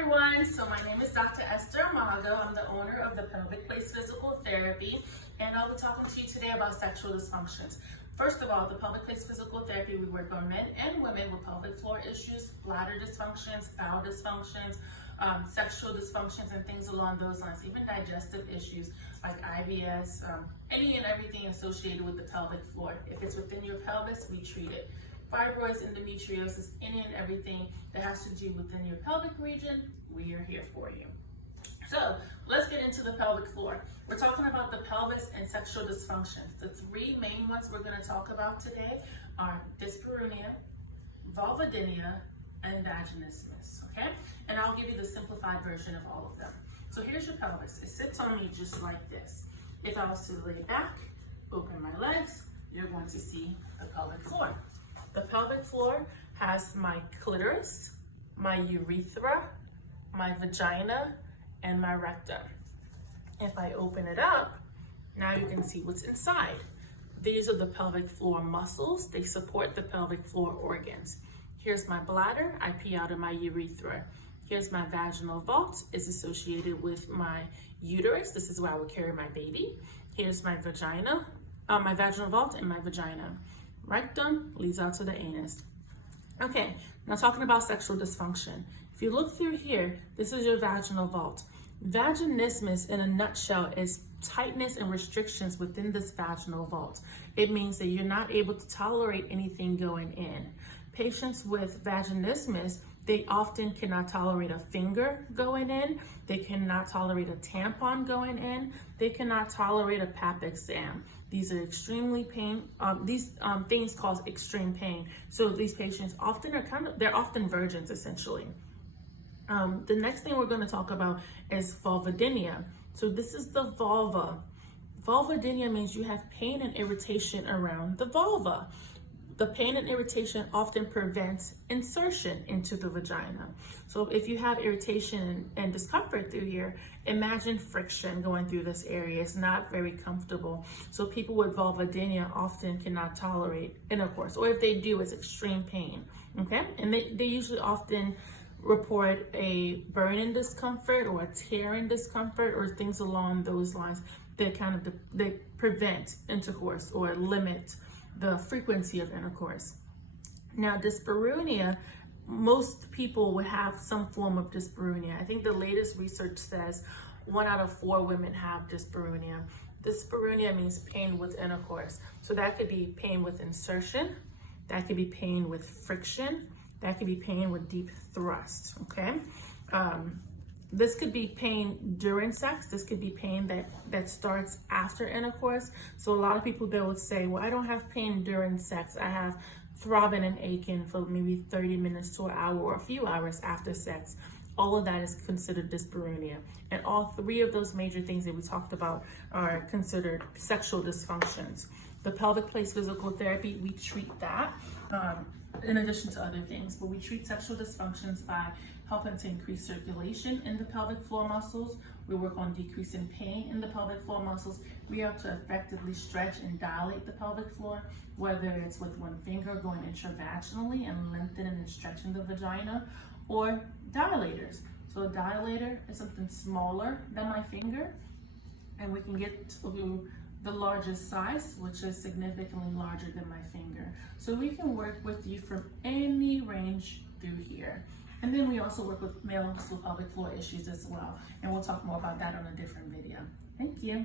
everyone, so my name is Dr. Esther Amago. I'm the owner of the Pelvic Place Physical Therapy, and I'll be talking to you today about sexual dysfunctions. First of all, the Pelvic Place Physical Therapy, we work on men and women with pelvic floor issues, bladder dysfunctions, bowel dysfunctions, sexual dysfunctions, and things along those lines, even digestive issues like IBS, any and everything associated with the pelvic floor. If it's within your pelvis, we treat it. Fibroids, endometriosis, any and everything that has to do within your pelvic region, we are here for you. So let's get into the pelvic floor. We're talking about the pelvis and sexual dysfunctions. The three main ones we're going to talk about today are dyspareunia, vulvodynia, and vaginismus, okay? And I'll give you the simplified version of all of them. So here's your pelvis. It sits on you just like this. If I was to lay back, open my legs, you're going to see the pelvic floor. The pelvic floor has my clitoris, my urethra, my vagina, and my rectum. If I open it up, now you can see what's inside. These are the pelvic floor muscles. They support the pelvic floor organs. Here's my bladder. I pee out of my urethra. Here's my vaginal vault. It's associated with my uterus. This is where I would carry my baby. Here's my vagina, my vaginal vault and my vagina. Rectum leads out to the anus. Okay, now talking about sexual dysfunction. If you look through here, this is your vaginal vault. Vaginismus in a nutshell is tightness and restrictions within this vaginal vault. It means that you're not able to tolerate anything going in. Patients with vaginismus, they often cannot tolerate a finger going in. They cannot tolerate a tampon going in. They cannot tolerate a pap exam. These are extremely pain. These things cause extreme pain. So these patients often are they're often virgins essentially. The next thing we're going to talk about is vulvodynia. So this is the vulva. Vulvodynia means you have pain and irritation around the vulva. The pain and irritation often prevents insertion into the vagina. So if you have irritation and discomfort through here, imagine friction going through this area. It's not very comfortable. So people with vulvodynia often cannot tolerate intercourse, or if they do, it's extreme pain, okay? And they usually often report a burning discomfort or a tearing discomfort or things along those lines that they prevent intercourse or limit the frequency of intercourse. Now, dyspareunia, most people would have some form of dyspareunia. I think the latest research says 1 out of 4 women have dyspareunia. Dyspareunia means pain with intercourse. So that could be pain with insertion, that could be pain with friction, that could be pain with deep thrust, okay? This could be pain during sex. This could be pain that starts after intercourse. So a lot of people, they would say, well, I don't have pain during sex. I have throbbing and aching for maybe 30 minutes to an hour or a few hours after sex. All of that is considered dyspareunia. And all three of those major things that we talked about are considered sexual dysfunctions. The Pelvic Place Physical Therapy, we treat that in addition to other things, but we treat sexual dysfunctions by helping to increase circulation in the pelvic floor muscles. We work on decreasing pain in the pelvic floor muscles. We have to effectively stretch and dilate the pelvic floor, whether it's with one finger going intravaginally and lengthening and stretching the vagina, or dilators. So a dilator is something smaller than my finger, and we can get to the largest size, which is significantly larger than my finger. So we can work with you from any range through here. And then we also work with males with pelvic floor issues as well. And we'll talk more about that on a different video. Thank you.